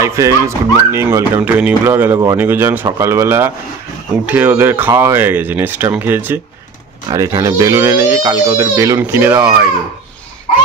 Hi friends, good morning, welcome to a new blog. দেখো অনেকজন সকালবেলা উঠে ওদের খাওয়া হয়ে গেছে, নেস্টাম খেয়েছে। আর এখানে বেলুন এনেছে, কালকে ওদের বেলুন কিনে দেওয়া হয়নি,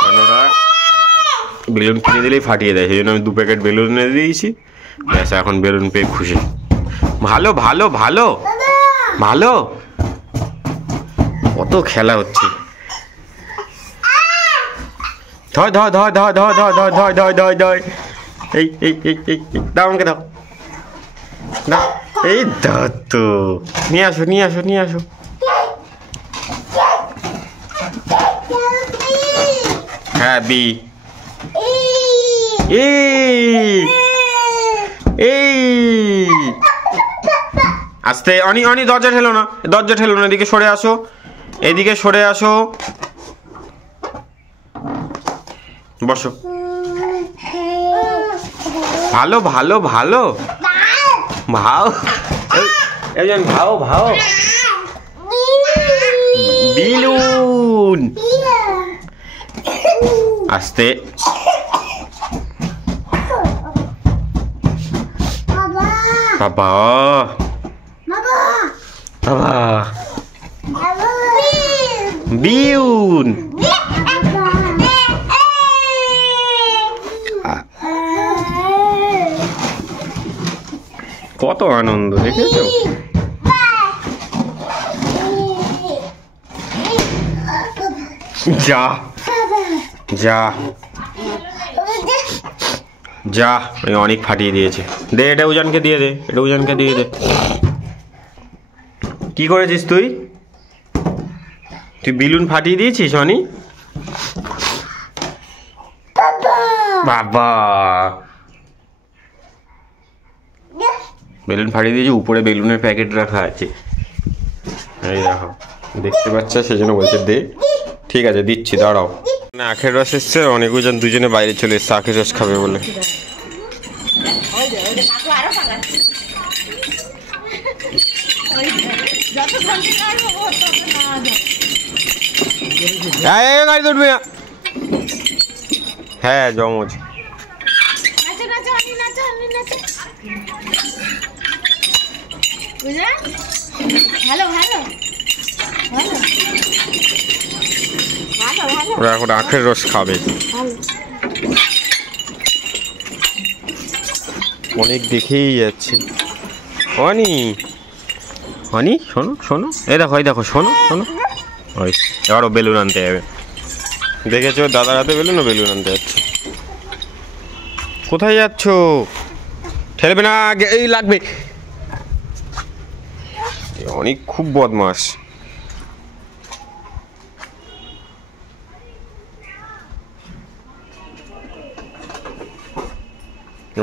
কারণ ওরা বেলুন কিনে দিলেই ফাটিয়ে দেয়, সেই জন্য আমি 2 প্যাকেট বেলুন এনে দিয়েছি। ব্যাস, এখন বেলুন পেয়ে খুশি। ভালো ভালো ভালো ভালো, কত খেলা হচ্ছে। ধয় ধয় ধয় ধয় ধয় ধয় ধয় ধয় ধয় ধয় ধয়, এই এই এই এই দাও, আমাকে দাও, দাও, এই দাও তো, নিয়ে আসো নিয়ে আসো নিয়ে আসো। হ্যাঁ, বি, এই আস্তে, অনি অনি দরজা ঠেলো না, দরজা ঠেলো না, এদিকে সরে আসো, এদিকে সরে আসো, বসো। ভালো ভালো ভালো ভাও, একজন ভাও ভাও, বিলুন, আস্তে, বাবা বাবা, বিউন, কত আনন্দ দেখেছো। যা যা যা, অনেক ফাটিয়ে দিয়েছে। দে, এটা উজানকে দিয়ে দে, এটা উজানকে দিয়ে দে। কি করেছিস তুই? তুই বেলুন ফাটিয়ে দিয়েছিস অনি? বাবা, বেলুন ফাটিয়ে দিয়েছি, উপরে বেলুনের প্যাকেট রাখা আছে, এই দেখো, দেখতে পাচ্ছ, সেজন্য বলছে দে। ঠিক আছে, দিচ্ছি, দাঁড়াও। আখের রস এসছে, অনেকজন দুজনে বাইরে চলে এসছে আখের রস খাবে বলে। গাড়ি উঠবে না। হ্যাঁ, জমজ। ওরা এখন আখের রস খাবে। অনেক দেখেই যাচ্ছে। অনি অনি, শোনো শোনো, এই দেখো, এই দেখো, শোনো শোনো, ওই এবারও বেলুন আনতে যাবে। দেখেছো, দাদার হাতে বেলুন, বেলুন আনতে যাচ্ছে। কোথায় যাচ্ছ? ঠেলবে না, এই লাগবে। অনেক খুব বদমাস।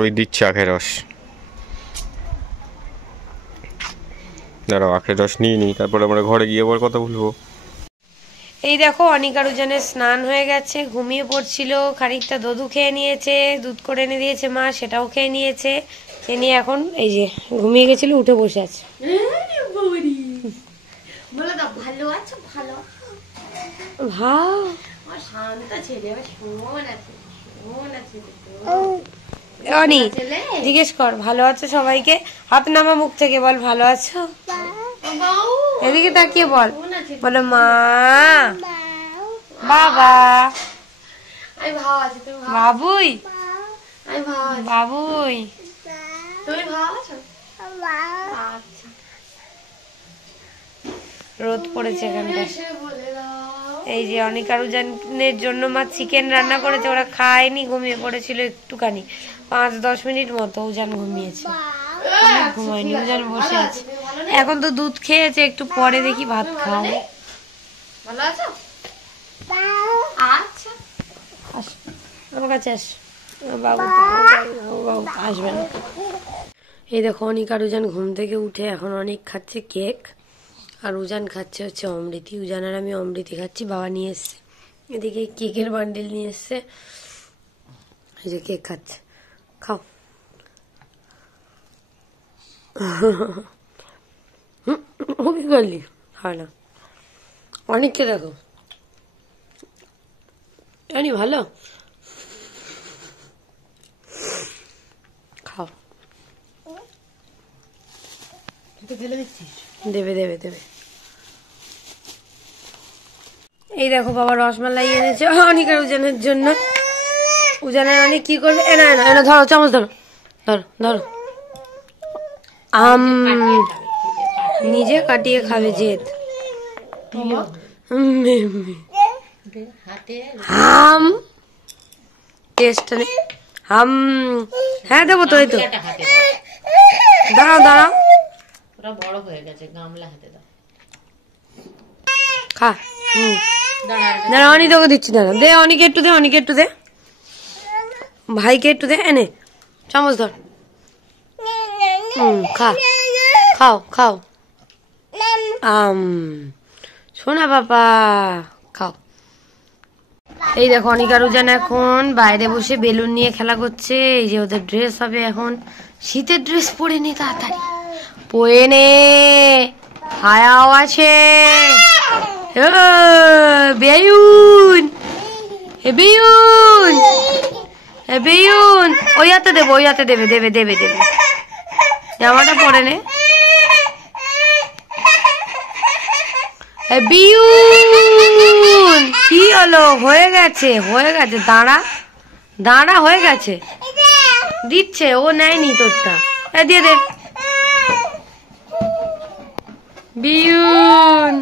ওই দিচ্ছে আখের রস, দাঁড়াও, আখের রস নিয়ে নিই, তারপর আমরা ঘরে গিয়ে আবার কথা বলবো। এই দেখো, অনিকার উজানের স্নান হয়ে গেছে, ঘুমিয়ে পড়ছিল, খানিকটা দধু খেয়ে নিয়েছে, দুধ করে এনে দিয়েছে মা, সেটাও খেয়ে নিয়েছে। খেয়ে নিয়ে এখন এই যে ঘুমিয়ে গেছিল, উঠে বসে আছে। অনি, জিজ্ঞেস কর ভালো আছো সবাইকে, হাত নামা মুখ থেকে বল ভালো আছো, এদিকে তাকিয়ে বল, বলো মা, বাবা, বাবুই, বাবুই, রোদ পড়েছে এখানটায়। এই যে অনিকার উজানের জন্য মা চিকেন রান্না করেছে, ওরা খায়নি, ঘুমিয়ে পড়েছিল একটুখানি, 5-10 মিনিট মতো উজান ঘুমিয়েছে, অনেক ঘুমায়নি, উজান বসে আছে। এখন তো দুধ খেয়েছে, একটু পরে দেখি ভাত খাওয়াবো। ভালো আছো? আচ্ছা, আমার কাছে আস, বাবু আসবে না। এই দেখো, অনিকার উজান ঘুম থেকে উঠে এখন অনেক খাচ্ছে কেক, আর উজান খাচ্ছে হচ্ছে অমৃতি। উজান আর আমি অমৃতি খাচ্ছি, বাবা নিয়ে এসছে, এদিকে কেকের বান্ডেল নিয়ে এসছে, এই যে কেক খাচ্ছে, খাও। ও কি করলি? হয় না, অনেককে দেখো, জানি ভালো দেবে দেবে দেবে। এই দেখো বাবা রসমালাই এনেছে অনেক আর উজানের জন্য। উজানের অনেক কি করবে, এনা এনা এনা ধরো, চামচ ধরো, ধরো ধরো। নিজে কাটিয়ে খাবে জেদ। হাম টেস্ট নেই। হাম, হ্যাঁ দেবো তো, এই তো দাঁড়াও দাঁড়াও, বড় হয়ে গেছে, গামলা হাতে দাও, খা। দাঁড়া অনি তোকে দিচ্ছি, দাঁড়া দে, অনিকে একটু দে, অনিকে একটু দে, ভাইকে একটু দে, এনে চামচ ধর। খা, খাও খাও। শোনা বাবা, খাও। এই দেখো অনিকা রুজান এখন বাইরে বসে বেলুন নিয়ে খেলা করছে। এই যে ওদের ড্রেস হবে এখন, শীতের ড্রেস পরে নে তাড়াতাড়ি, পরে নে, হায়াও আছে। বেলুন, বেলুন, বেলুন, ওই হাতে দেবো, ওই হাতে দেবে, দেবে দেবে দেবে। জামাটা পরে নে। বিউন, কি হলো? হয়ে গেছে, হয়ে গেছে, দাঁড়া দাঁড়া, হয়ে গেছে, দিচ্ছে, ও নেয়নি তোরটা, দিয়ে দে। বিউন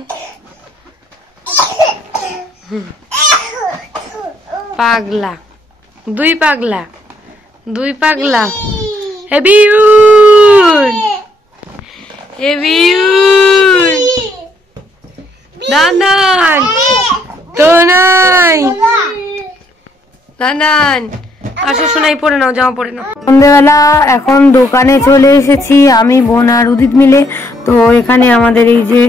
পাগলা, দুই পাগলা, দুই পাগলা। এ বিউন, এ বিউন, দাদান তো নাই, দাদান আসো শোনাই, পরে নাও, জামা পরে নাও। সন্ধ্যেবেলা এখন দোকানে চলে এসেছি আমি, বোন আর উদিত মিলে। তো এখানে আমাদের এই যে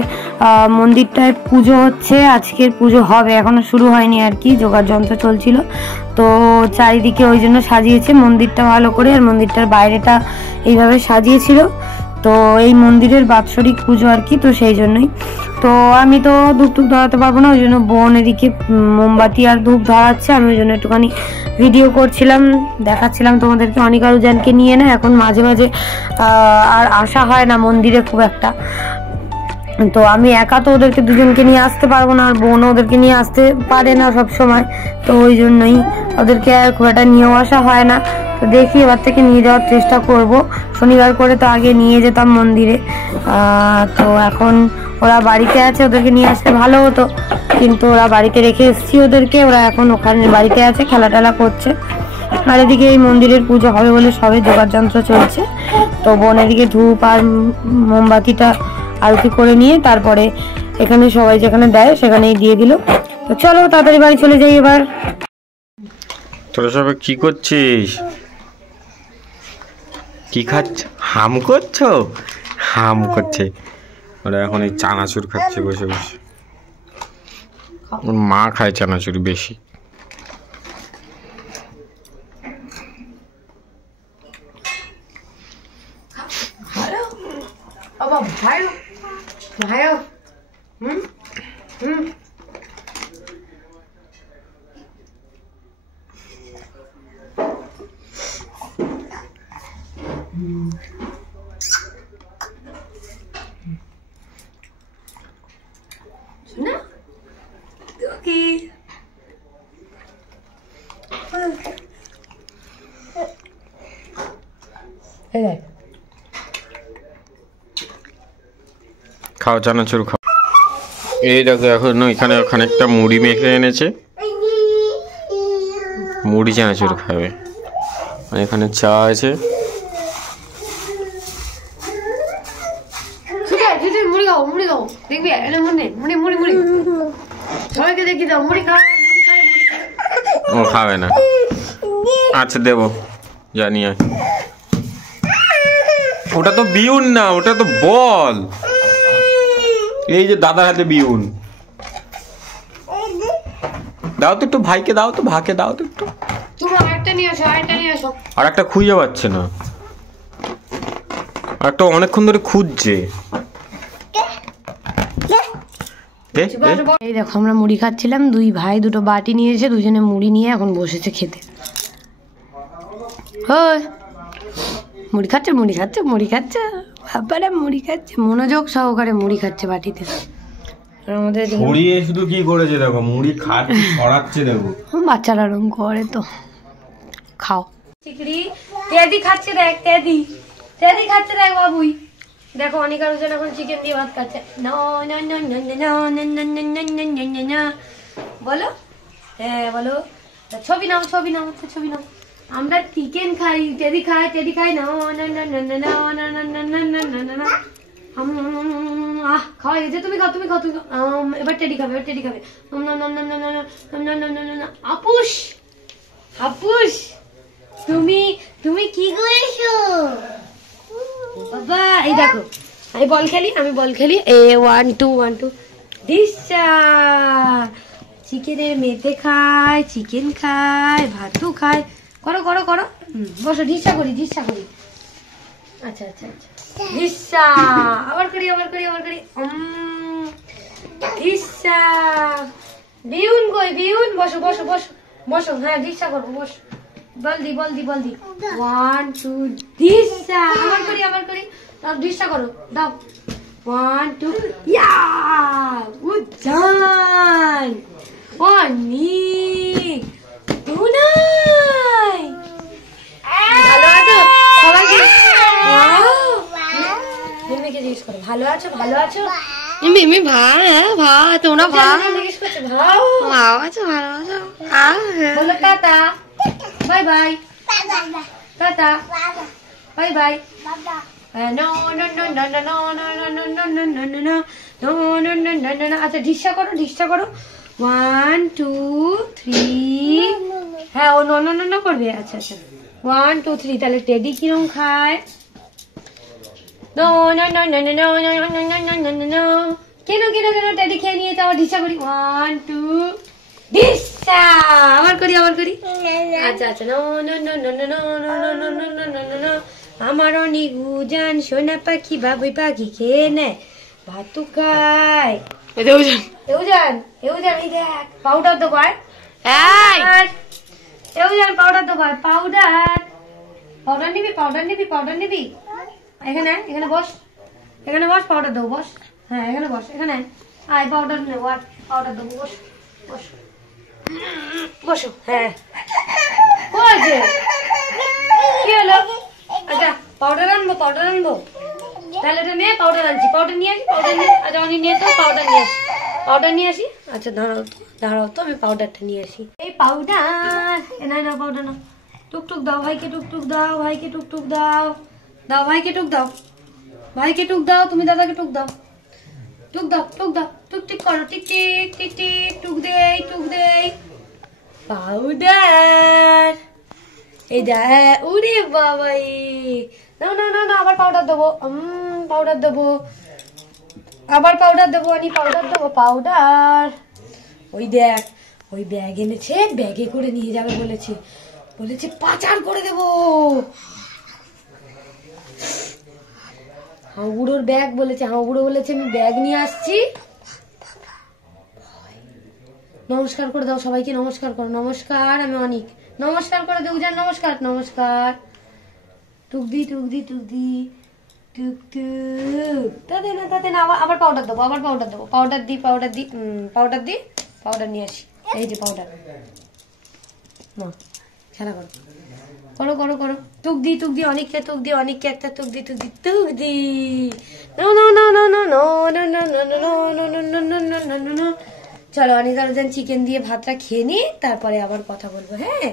মন্দিরটায় পুজো হচ্ছে, আজকের পুজো হবে, এখনো শুরু হয়নি আর কি, জোগাড় যন্ত্র চলছিল। তো চারিদিকে ওই জন্য সাজিয়েছে মন্দিরটা ভালো করে, আর মন্দিরটার বাইরেটা এইভাবে সাজিয়েছিল। তো এই মন্দিরের বাৎসরিক পুজো আর কি, তো সেই জন্যই। তো আমি তো ধূপ টুপ ধরাতে পারবো না, ওই জন্য বোন এদিকে মোমবাতি আর ধূপ ধরাচ্ছে, আমি ওই জন্য একটুখানি ভিডিও করছিলাম, দেখাচ্ছিলাম তোমাদেরকে। অনিকা রুজানকে নিয়ে না এখন মাঝে মাঝে আর আসা হয় না মন্দিরে খুব একটা, তো আমি একা তো ওদেরকে দুজনকে নিয়ে আসতে পারবো না, আর বোনও ওদেরকে নিয়ে আসতে পারে না সব সময়, তো ওই জন্যই ওদেরকে আর খুব একটা নিয়েও আসা হয় না। তো দেখি এবার থেকে নিয়ে যাওয়ার চেষ্টা করব, শনিবার করে তো আগে নিয়ে যেতাম মন্দিরে। তো এখন ওরা বাড়িতে আছে, ওদেরকে নিয়ে আসলে ভালো হতো, কিন্তু ওরা বাড়িতে রেখে এসেছি ওদেরকে, ওরা এখন ওখানে বাড়িতে আছে, খেলা টেলা করছে। আর এদিকে এই মন্দিরের পুজো হবে বলে সবে জোগাড় যন্ত্র চলছে। তো বোন এদিকে ধূপ আর মোমবাতিটা আরতি করে নিয়ে তারপরে এখানে সবাই যেখানে দেয় সেখানেই দিয়ে দিল। তো চলো তাড়াতাড়ি বাড়ি চলে যাই এবার। তোরা সবাই কি করছিস? কি খাচ্ছ? হাম করছো? হাম করছে ওরা, এখন এই চানাচুর খাচ্ছে বসে বসে। ওর মা খায় চানাচুর বেশি। খাও চানাচুর খাও। এই দেখো এখন এখানে খানিকটা মুড়ি মেখে এনেছে, মুড়ি চানাচুর খাবে। এখানে চা আছে, মুড়ি খাও, মুড়ি খাও, দেখবি মুড়ি মুড়ি মুড়ি, সবাইকে দেখি দাও, মুড়ি খাও, মুড়ি খাও, মুড়ি খাও। ও খাবে না, আচ্ছা দেবো, জানি। ওটা তো বিউন না, ওটা তো বল। এই যে দাদার হাতে বিউন, দাও তো একটু, ভাইকে দাও তো, ভাইকে দাও তো একটু। আর একটা খুঁজে পাচ্ছে না, আর একটা অনেকক্ষণ ধরে খুঁজছে। এই দেখো আমরা মুড়ি খাচ্ছিলাম, দুই ভাই দুটো বাটি নিয়েছে, দুজনে মুড়ি নিয়ে এখন বসেছে খেতে। মুড়ি খাচ্ছে মুড়ি খাচ্ছে মুড়ি খাচ্ছে, বাবারা মুড়ি খাচ্ছে, মনোযোগ সহকারে মুড়ি খাচ্ছে বাটিতে। আর আমাদের ছড়িয়ে শুধু কি করেছে দেখো, মুড়ি খাচ্ছে ছড়াচ্ছে দেখো। বাচ্চারা রকম করে তো, খাও। চিকড়ি টেদি খাচ্ছে দেখ, টেদি টেদি খাচ্ছে দেখ বাবুই। দেখো অনেক আরো জন এখন চিকেন দিয়ে ভাত খাচ্ছে। বলো হ্যাঁ বলো, ছবি নাও ছবি নাও ছবি নাও। আমরা চিকেন খাই, টেদি খাই, টেদি খাই না খাওয়া গেছে। তুমি খাও তুমি খাও তুমি খাও। এবার টেডি খাবে, এবার টেডি খাবে। আপুস আপুস তুমি তুমি কি করেছো বাবা? এই দেখো আমি বল খেলি, আমি বল খেলি। 1 2 1 2 দিশা চিকেনের মেথে খায়, চিকেন খায়, ভাতও খায়। করো করো করো, বসো ঢিসা করি ঢিসা করি। আচ্ছা আচ্ছা আচ্ছা ঢিসা, আবার করি আবার করি আবার করি। ঢিসা বিউন কই বিউন, বসো বসো বসো বসো। হ্যাঁ ঢিসা করবো, বসো। বলদি বলদি বলদি 1 2 ঢিসা, আবার করি আবার করি। দাও ঢিসা করো দাও। 1 2 ইয়া উজান অনেক দুনাই। ভালো আছো সবাইকে? মিমিকে জিজ্ঞেস করো ভালো আছো ভালো আছো। মিমি তোমরা জিজ্ঞেস করছো ভালো আছো ভালো আছো। বলো tata bye bye, tata bye bye. আচ্ছা ঢিসা করো ঢিসা করো। 1 2 3। হ্যাঁ ও ন করবে। আচ্ছা আচ্ছা 1 2 3। তাহলে টেডি কিরম খায়? কেন কেন কেন টেডি খেয়ে নিয়ে যাও। ঢিসা করি 1 2 ঢিসা, আবার করি আবার করি। আচ্ছা আচ্ছা আমার অনেক উজান সোনা পাখি বাবুই পাখি খেয়ে নেয়, ভাতু খায়। উজান উজান উজান এই দেখ পাউডার দেবো। উজান পাউডার দেবো, পাউডার পাউডার নিবি পাউডার নিবি পাউডার নিবি। এখানে এখানে বস, এখানে বস, পাউডার দেবো বস। হ্যাঁ এখানে বস, এখানে আয় পাউডার নেবো, আর পাউডার দেবো বস বস বসো। হ্যাঁ বলছে কি হলো? আচ্ছা পাউডার আনবো পাউডার আনবো। তাহলে এটা নিয়ে পাউডার আনছি, পাউডার নিয়ে আসি পাউডার নিয়ে। আচ্ছা অনেক নিয়ে তো পাউডার নিয়ে আসি, পাউডার নিয়ে আসি। আচ্ছা দাঁড়াও তো দাঁড়াও তো, আমি পাউডারটা নিয়ে আসি। এই পাউডার না না পাউডার না, টুকটুক দাও ভাইকে, টুকটুক দাও ভাইকে, টুকটুক দাও দাও ভাইকে, টুক দাও ভাইকে, টুক দাও। তুমি দাদাকে টুক দাও, টুক দাও টুক দাও, টুক টিক করো, টিক টিক টিক টিক, টুক দেই টুক দেই। পাউডার এই দা, উরে বাবাই না না না না, আবার পাউডার দেবো, পাউডার দেবো, আবার পাউডার দেবো, আমি পাউডার দেবো, পাউডার। ওই দেখ ওই ব্যাগ এনেছে, ব্যাগে করে নিয়ে যাবে বলেছে, বলেছে পাচার করে দেবো। হাঁগুড়োর ব্যাগ বলেছে, হাঁগুড়ো বলেছে আমি ব্যাগ নিয়ে আসছি। নমস্কার করে দাও সবাইকে, নমস্কার করো। নমস্কার আমি অনিক, নমস্কার করে দেবো যান, নমস্কার নমস্কার। টুক দি টুক দি টুক দি টুক টুক। তাতে না তাতে না, আবার পাউডার দেবো, আবার পাউডার দেবো, পাউডার দি পাউডার দি পাউডার দি, পাউডার নিয়ে আসি। এই যে পাউডার, না খেলা করো করো করো করো। টুক দি অনেককে টুক দি, অনেককে একটা টুক দি টুক দি টুক দি। No no no no no no no no no no no no no no no no no. চলো অনেক আরো চিকেন দিয়ে ভাতটা খেয়ে নি, তারপরে আবার কথা বলবো। হ্যাঁ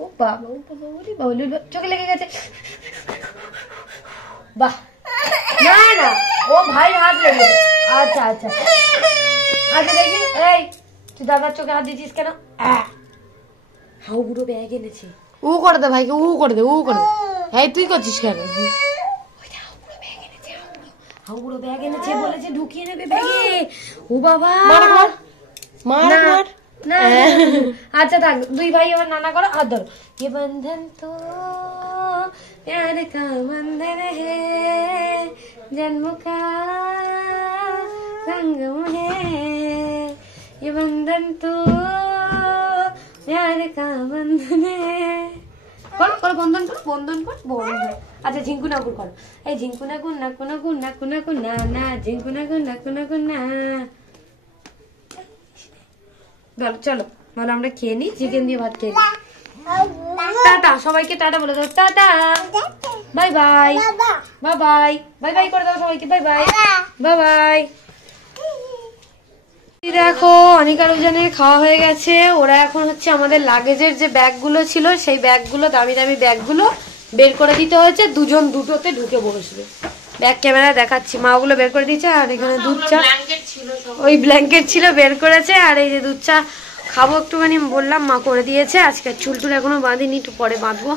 ও বাবা ও বাবা, ওরে বাবা চোখে লেগে গেছে। বাহ না না ও ভাই হাত লেগে। আচ্ছা আচ্ছা আচ্ছা দেখি, এই তুই দাদার চোখে হাত দিয়েছিস কেন? হাউগুড়ো ব্যাগ এনেছে, উ করে দে ভাইকে, উ করে দে উ করে দে। এই তুই করছিস কেন? হাউগুড়ো ব্যাগ এনেছে বলেছে ঢুকিয়ে নেবে ব্যাগে। ও বাবা না, আচ্ছা থাক, দুই ভাই আবার নানা করো, হাত ধরো। ये बंधन तो प्यार का बंधन है, जन्म का संगम है। ये बंधन तो प्यार का बंधन है, করো করো, বন্ধন করো, বন্ধন কর, বন্ধন। আচ্ছা ঝিঙ্কু নাকুর করো, এই ঝিঙ্কু নাকুর নাকু নাকু নাকু নাকু না না, ঝিঙ্কু নাকুর নাকু নাকু না। বলো চলো, বলো আমরা খেয়ে নিই, চিকেন দিয়ে ভাত খেয়ে নিই। টাটা, সবাইকে টাটা বলে দাও, tata, bye bye, bye bye, bye bye করে দাও সবাইকে, বাই বাই, বাই বাই। দেখো অনিক আর উজানের খাওয়া হয়ে গেছে। ওরা এখন হচ্ছে আমাদের লাগেজের যে ব্যাগগুলো ছিল সেই ব্যাগগুলো, দামি দামি ব্যাগগুলো বের করে দিতে হয়েছে। দুজন দুটোতে ঢুকে বসবে। ব্যাগ ক্যামেরা দেখাচ্ছি, মা ওগুলো বের করে দিয়েছে। আর এখানে দুধ চা, ওই ব্ল্যাঙ্কেট ছিল বের করেছে। আর এই যে দুধ চা খাবো একটুখানি, বললাম মা করে দিয়েছে। আজকে চুল টুল এখনো বাঁধিনি, একটু পরে বাঁধবো।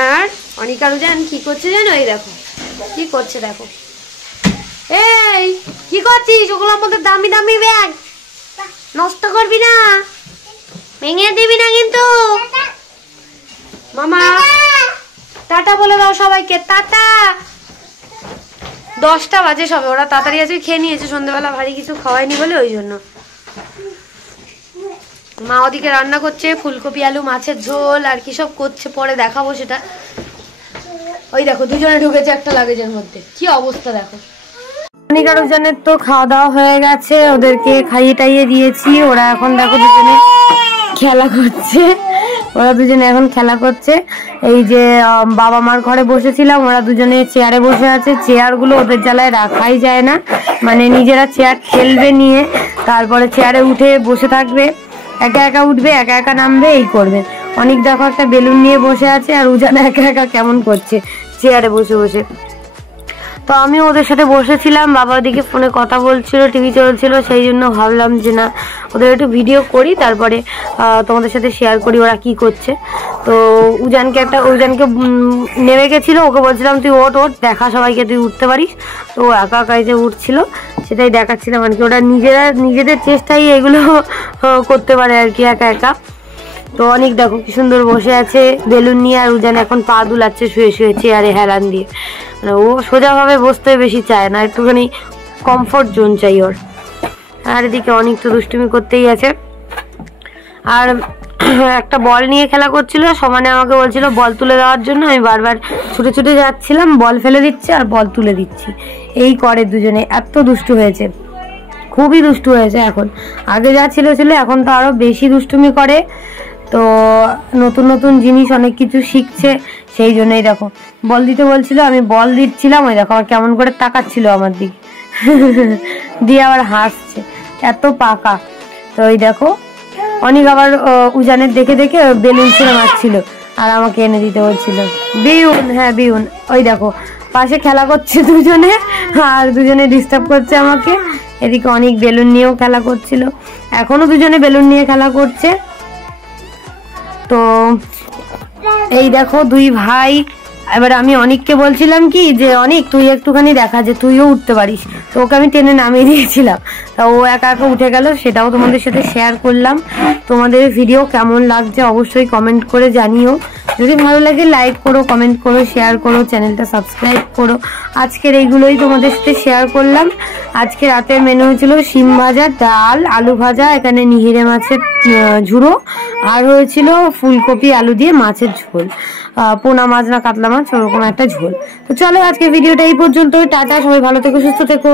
আর অনিক আর উজান কি করছে জানো? এই দেখো কি করছে, দেখো। এই কি করছিস? ওগুলোর মধ্যে দামি দামি ব্যাগ, নষ্ট করবি না, ভেঙে দিবি না কিন্তু। মামা টাটা বলে দাও সবাইকে, টাটা। 10টা বাজে সবে, ওরা তাড়াতাড়ি আছে, খেয়ে নিয়েছে। সন্ধ্যাবেলা ভারী কিছু খাওয়ায়নি বলে ওই জন্য। মা ওদিকে রান্না করছে ফুলকপি আলু মাছের ঝোল আর কি সব করছে, পরে দেখাবো সেটা। ওই দেখো দুজনে ঢুকেছে একটা লাগেজের মধ্যে, কি অবস্থা দেখো। অনিক আর উজানের তো খাওয়া দাওয়া হয়ে গেছে, ওদেরকে খাইয়ে টাইয়ে দিয়েছি। ওরা এখন দেখো দুজনে খেলা করছে, ওরা দুজনে এখন খেলা করছে। এই যে বাবা মার ঘরে বসেছিলাম, ওরা দুজনে চেয়ারে বসে আছে। চেয়ারগুলো ওদের জ্বালায় রাখাই যায় না, মানে নিজেরা চেয়ার খেলবে নিয়ে, তারপরে চেয়ারে উঠে বসে থাকবে, একা একা উঠবে একা একা নামবে, এই করবে। অনেক দেখো একটা বেলুন নিয়ে বসে আছে, আর উজান একা একা কেমন করছে চেয়ারে বসে বসে। তো আমি ওদের সাথে বসেছিলাম, বাবার দিকে ফোনে কথা বলছিল, টিভি চলছিল, সেই জন্য ভাবলাম যে না ওদের একটু ভিডিও করি, তারপরে তোমাদের সাথে শেয়ার করি ওরা কি করছে। তো উজানকে নেমে গেছিলো, ওকে বলছিলাম তুই ওঠ ওঠ, দেখা সবাইকে তুই উঠতে পারিস। তো ও একা একাই যে উঠছিল সেটাই দেখাচ্ছিলাম আর কি। ওরা নিজেদের চেষ্টাই এগুলো করতে পারে আর কি একা একা। তো অনেক দেখো কি সুন্দর বসে আছে বেলুন নিয়ে, আর উজান এখন পা দুলাচ্ছে শুয়ে শুয়ে চেয়ারে হেলান দিয়ে। মানে ও সোজাভাবে বসতে বেশি চায় না, একটুখানি কমফোর্ট জোন চাই ওর। আর এদিকে অনেক তো দুষ্টুমি করতেই আছে। আর একটা বল নিয়ে খেলা করছিল, সমানে আমাকে বলছিল বল তুলে দেওয়ার জন্য। আমি বারবার ছুটে ছুটে যাচ্ছিলাম, বল ফেলে দিচ্ছে আর বল তুলে দিচ্ছি, এই করে দুজনে। এত দুষ্টু হয়েছে, খুবই দুষ্টু হয়েছে এখন। আগে যা ছিল এখন তো আরো বেশি দুষ্টুমি করে। তো নতুন নতুন জিনিস অনেক কিছু শিখছে, সেই জন্যই দেখো বল দিতে বলছিল, আমি বল দিচ্ছিলাম, ওই দেখো কেমন করে তাকাচ্ছিল আমার দিকে দিয়ে আবার হাসছে, এত পাকা। তো ওই দেখো অনেক আবার উজানের দেখে দেখে বেলুন ছিঁড়ে মারছিল আর আমাকে এনে দিতে বলছিল বিউন। হ্যাঁ বিউন, ওই দেখো পাশে খেলা করছে দুজনে, আর দুজনে ডিস্টার্ব করছে আমাকে। এদিকে অনেক বেলুন নিয়েও খেলা করছিল, এখনো দুজনে বেলুন নিয়ে খেলা করছে। তো এই দেখো দুই ভাই। এবার আমি অনেককে বলছিলাম কি যে অনেক তুই একটুখানি দেখা যে তুইও উঠতে পারিস, তো ওকে আমি টেনে নামিয়ে দিয়েছিলাম। তা ও একা একা উঠে গেল, সেটাও তোমাদের সাথে শেয়ার করলাম। তোমাদের ভিডিও কেমন লাগছে অবশ্যই কমেন্ট করে জানিও। যদি ভালো লাগে লাইক করো, কমেন্ট করো, শেয়ার করো, চ্যানেলটা সাবস্ক্রাইব করো। আজকের এইগুলোই তোমাদের সাথে শেয়ার করলাম। আজকে রাতের মেনু হয়েছিল শিম ভাজা, ডাল, আলু ভাজা, এখানে নিহিরে মাছের ঝুড়ো, আর হয়েছিল ফুলকপি আলু দিয়ে মাছের ঝোল, পোনা মাছ না কাতলা মাছ ওরকম একটা ঝোল। তো চলো আজকে ভিডিওটা এই পর্যন্ত, টাটা, সবাই ভালো থেকো সুস্থ থেকো।